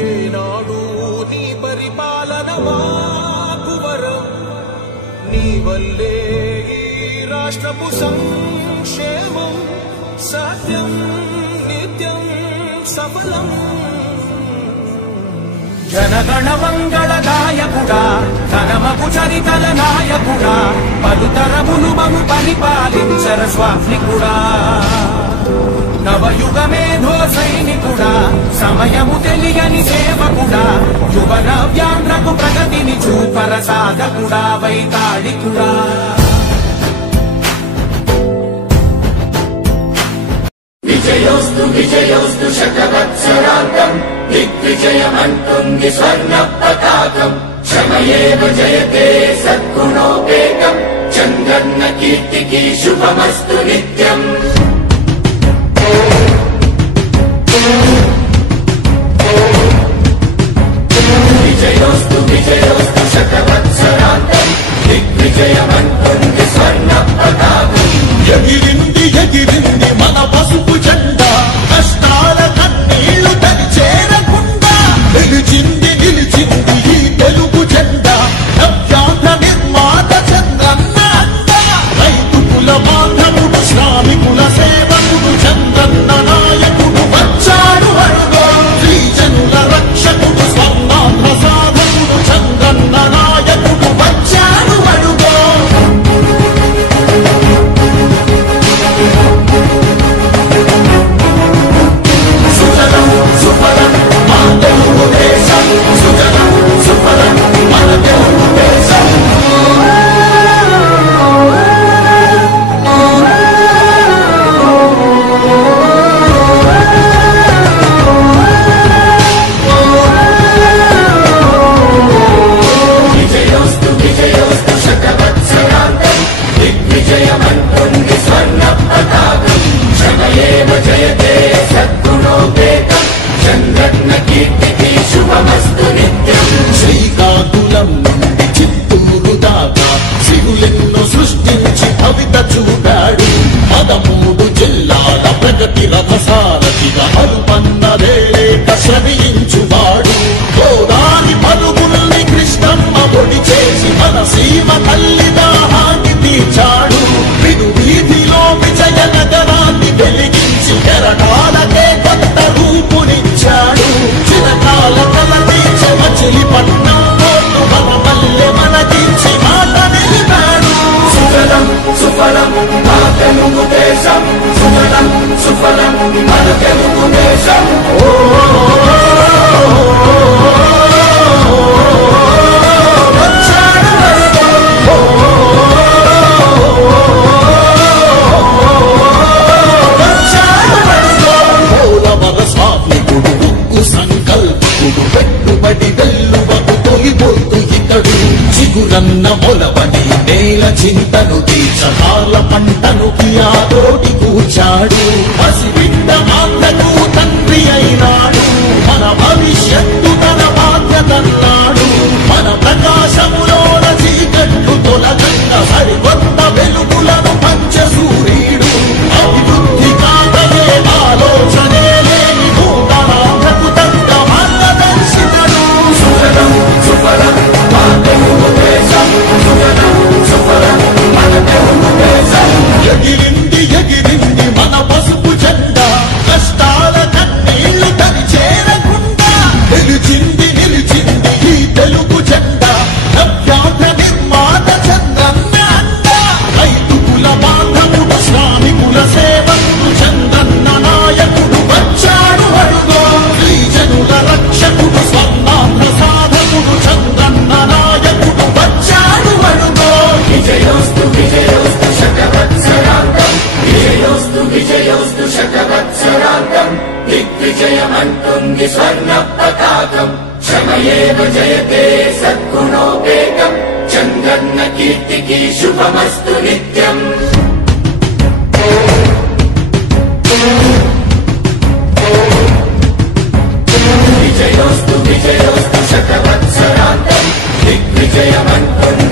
ఏనాడు నీ పరిపాలన మాకు వరం నీ వల్లే ఈ రాష్ట్రపు సంక్షేమం సత్యం నిత్యం సఫలం జనగణ మంగళ నాయకుడా ఘనమగు చరితల నాయకుడా పలుతరములు మము పరిపాలించర స్వామికుడా నవయుగ మేధో సైనికుడా సమయము తెలియని సేవకుడా యువన వ్యాంధ్రకు ప్రగతిని చూపర సాధకుడా వైతాళికుడా విజయోస్తు విజయోస్తు శతవత్సరాంతం దిగ్విజయమంటుంది స్వర్ణ పతాకం క్షమయేవ జయతే సద్గుణోపేతం చంద్రన్న కీర్తికి శుభమస్తు నిత్యం విజయోస్తు విజయోస్తు శతవత్సరాంతం దిగ్విజయమంటుంది స్వర్ణ పతాకం ఎగిరింది ఎగిరింది మన పసుపు జెండా కష్టాల కన్నీళ్లు చేరకుండా నిలిచింది నిలిచింది ఈ తెలుగు జెండా నవ్యాంధ్ర నిర్మాత చంద్రన్న అండ రైతు కుల బాంధవుడు శ్రామికుల సేవకుడు చంద్రన్న నాయకుడు వచ్చాడు అడుగో శ్రీజనుల రక్షకుడు స్వర్ణాంధ్ర సాధకుడు చంద్రన్న నాయకుడు వచ్చాడు అడుగో సుజలం సుఫలం మన తెలుగు దేశం సుజలం సుఫలం మన తెలుగు దేశం విజయోస్తు విజయోస్తు శతవత్సరాంతం దిగ్విజయమంటుంది స్వర్ణ పతాకం క్షమయేవ జయతే సద్గుణోపేతం చంద్రన్న కీర్తికి శుభమస్తు నిత్యం శ్రీకాకుళం నుండి చిత్తూరు దాకా సిగులెన్నో సృష్టించి భవిత చూపాడు 13 జిల్లాల ప్రగతి రథసారథిగా అలుపన్నదేలేక శ్రమించువాడు గోదారి పరుగుల్ని కృష్ణమ్మ ఒడి చేసి మన సీమ తల్లి దాహాన్ని తీర్చాడు విడు వీధిలో విజయ నగరాన్ని వెలిగించి కెరటాలకే కొత్త రూపునిచ్చాడు చిరకాల కల తీర్చే మచిలీపట్నం పోర్టు మన మల్లె మనకించి మాట నిలిపాడు సుజలం సుఫలం మన తెలుగు దేశం సుజలం సుఫలం మన తెలుగు దేశం స్వామికుడు ఉక్కు సంకల్పకుడు పెట్టుబడి వెల్లువకు తొలిపోతు ఇతడు చిగురన్న మొలవని నేల చింతను తీర్చకాల పంటను కియాతోటి కూర్చాడు పసిబిడ్డ మాత్రకు తండ్రి అయినాడు మన భవిష్యత్తు తన బాధ్యతన్నాడు మన ప్రకాశములోన చీకట్లు తొలగంగా సరికొత్త వెలుగులను పంచ సూర్యుడు అభివృద్ధి కాదనే ఆలోచనే లేని నూతనాంధ్రకు తగ్గ మార్గదర్శితడు సుజలం సుఫలం మన తెలుగు దేశం సుజలం సుఫలం మన తెలుగు దేశం ఎగిరింది ఎగిరింది మన పసుపు జెండా కష్టాల కన్నీళ్లు చేరకుండా నిలిచింది నిలిచింది ఈ తెలుగు జెండా నవ్యాంధ్ర నిర్మాత చంద్రన్న అండ రైతు కుల బాంధవుడు శ్రామికుల సేవకుడు చంద్రన్న నాయకుడు వచ్చాడు అడుగో శ్రీజనుల రక్షకుడు స్వర్ణాంధ్ర సాధకుడు చంద్రన్న నాయకుడు వచ్చాడు అడుగో విజయోస్తు విజయోస్తు శతవత్సరాంతం విజయోస్తు విజయోస్తు శతవత్సరాంతం దిగ్విజయమంటుంది స్వర్ణ పతాకం క్షమయేవ జయతే సద్గుణోపేతం చంద్రన్న కీర్తికి శుభమస్తు నిత్యం విజయోస్తు విజయోస్తు శతవత్సరాంతం దిగ్విజయమంటుంది